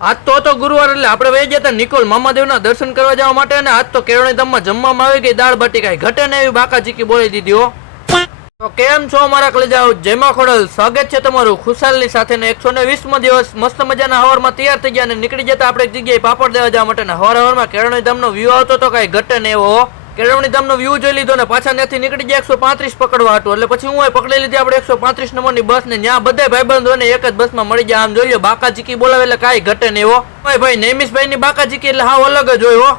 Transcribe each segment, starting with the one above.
આજ તો ગુરુવાર એટલે આપણે વહી ગયા હતા નિકોલ મામાદેવના દર્શન કરવા જવા માટે અને આજ તો કેળવણી ધામમાં જમવામાં આવી ગઈ દાળ બાટી કાંઈ ઘટે ને એવી બાકાચીકી બોલી દીધી હો. તો કેમ છો મારા કલેજાઓ, જયમાં ખોડલ, સ્વાગત છે તમારું ખુશાલની સાથે ને 120મો દિવસ મસ્ત મજાના હવારમાં તૈયાર થઈ ગયા અને નીકળી જતા આપણે એક જગ્યાએ પાપડ દેવા જવા માટે હવારમાં કેળવણી ધામનો વ્યૂ આવતો તો કાંઈ ઘટે ને એવો. કેળવણી ધામનો વ્યૂ જોઈ લીધો ને પાછા ત્યાંથી નીકળી ગયા 135 પકડવા હતું એટલે પછી હું પકડી લીધી આપણે 135 નંબરની બસ ને ત્યાં બધા ભાઈબંધોને એક જ બસમાં મળી જાય. આમ જોઈ લો બાકાચીકી બોલાવે એટલે કાંઈ ઘટે ને એવો. ભાઈ નેમિશભાઈ ની બાકાચીકી એટલે હાવ અલગ જ હોય હો.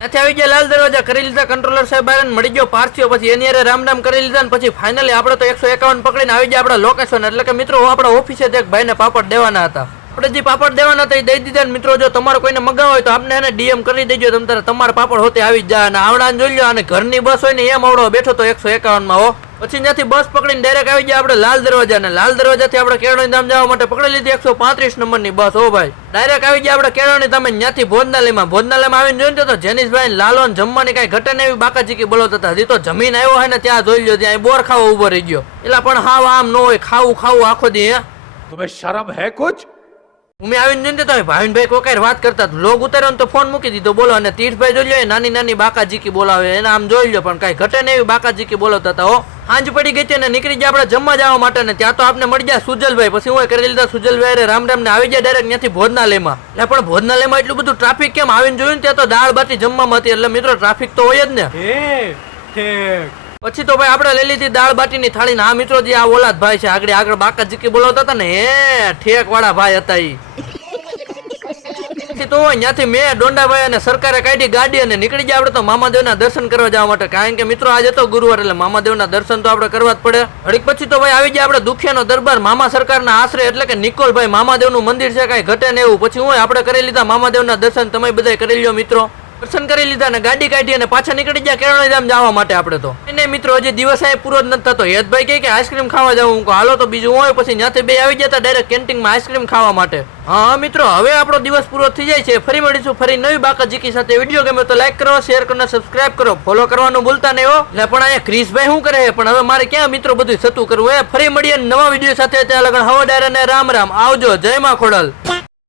ત્યાંથી આવી ગયા લાલ દરવાજા કરી લીધા, કંટ્રોલર સાહેબ આવીને મળી ગયો પારસીઓ, પછી એની હારે રામ કરી લીધા ને પછી ફાઇનલી આપણે તો 151 પકડીને આવી ગયા આપણા લોકેશન એટલે કે મિત્રો આપણા ઓફિસે એક ભાઈને પાપડ દેવાના હતા. આપણે જે પાપડ દેવાના હતા એ દઈ દીધા. મિત્રો જો તમારે કોઈને મગાવ હોય તો આપણે એને ડીએમ કરી દેજો, તમે તમારા પાપડ હોતે આવી જ જાય. અને આવડાને જોઈ લો અને ઘરની બસ હોય ને એમ આવડો બેઠો તો 151માં હો. પછી ત્યાંથી બસ પકડીને ડાયરેક્ટ આવી ગયા આપણે લાલ દરવાજા ને લાલ દરવાજાથી આપણે કેળવણી ધામ જવા માટે પકડી લીધી 135 નંબરની બસ હો ભાઈ. ડાયરેક્ટ આવી ગયા આપણે કેળવણી ધામે ત્યાંથી ભોજનાલયમાં આવીને જોઈને તો જેનીશભાઈ લાલો જમવાની કઈ ઘટે ને એવી બાકાચીકી બોલતા હતા. હજી તો જમીન આવ્યો હોય ને ત્યાં જોઈ લો ત્યાં બોર ખાવા ઉભો રહી ગયો. એટલે પણ હાવ આમ ન હોય, ખાવું આખો દી. હે तुम्हें शर्म है कुछ? ઉમે આવીને જોઈને તો ભાવિનભાઈ કોકાઈ વાત કરતા લોગ ઉતાર્યો ને તો ફોન મૂકી દીધો બોલો. અને તીર્થભાઈ જોઈ લો નાની નાની બાકાચીકી બોલાવે એને આમ જોઈ લો પણ કઈ ઘટે ને એવી બાકાચીકી બોલાવતા હતા હો. હાંજ પડી ગઈ છે ને નીકળી ગયા આપણે જમવા જવા માટે ને ત્યાં તો આપણે મળી ગયા સુજલભાઈ. પછી હું કરી લીધા સુજલભાઈ રામ ને આવી ગયા ડાયરેક્ટ ત્યાંથી ભોજનાલયમાં. એટલે પણ ભોજનાલયમાં એટલું બધું ટ્રાફિક કેમ આવીને જોયું ને ત્યાં તો દાળ બાટી જમવામાં હતી એટલે મિત્રો ટ્રાફિક તો હોય જ ને. પછી તો ભાઈ આપણે લઈ લીધી દાળ બાટીની થાળી ને આ મિત્રો જે આ ઓલાદ ભાઈ છે આગળ બાકાચીકી બોલાવતા હતા ને ઠેક વાળા ભાઈ હતા ઈ. તો ત્યાંથી મેં ડોંડાભાઈ અને સરકારે કાઢી ગાડી અને નીકળી ગયા આપણે તો મામાદેવના દર્શન કરવા જવા માટે. કારણ કે મિત્રો આજે તો ગુરુવાર એટલે મામાદેવના દર્શન તો આપણે કરવા જ પડે. ઘડીક પછી તો ભાઈ આવી ગયા આપણે દુખિયાનો દરબાર મામા સરકારના આશરે એટલે કે નિકોલભાઈ મામાદેવનું મંદિર છે કાંઈ ઘટે ને એવું. પછી હું આપણે કરી લીધા મામાદેવના દર્શન, તમે બધા કરી લ્યો મિત્રો. દર્શન કરી લીધા ને ગાડી કાઢી અને પાછા નીકળી ગયા કેળવણી ધામ જવા માટે. આપણે તો નહીં મિત્રો હજી દિવસ અહીં પૂરો જ નથી થતો. હેતભાઈ કે આઈસ્ક્રીમ ખાવા જવું, હું હાલો તો બીજું હોય. પછી ત્યાંથી બે આવી ગયા ડાયરેક્ટ કેન્ટીનમાં આઈસ્ક્રીમ ખાવા માટે. હા મિત્રો હવે આપણો દિવસ પૂરો થઈ જાય છે. ફરી મળીશું ફરી નવી બાકાચીકી સાથે. વિડીયો ગમે તો લાઈક કરો, શેર કરો, સબસ્ક્રાઇબ કરો, ફોલો કરવાનું ભૂલતા નહીં હો. એટલે પણ અહીંયા ક્રિશભાઈ શું કરે પણ હવે મારે ક્યાં મિત્રો બધું થતું કરવું. ફરી મળીએ નવા વિડીયો સાથે. ત્યાં લગન હવો ડાયરા ને રામ આવજો. જય માં ખોડલ.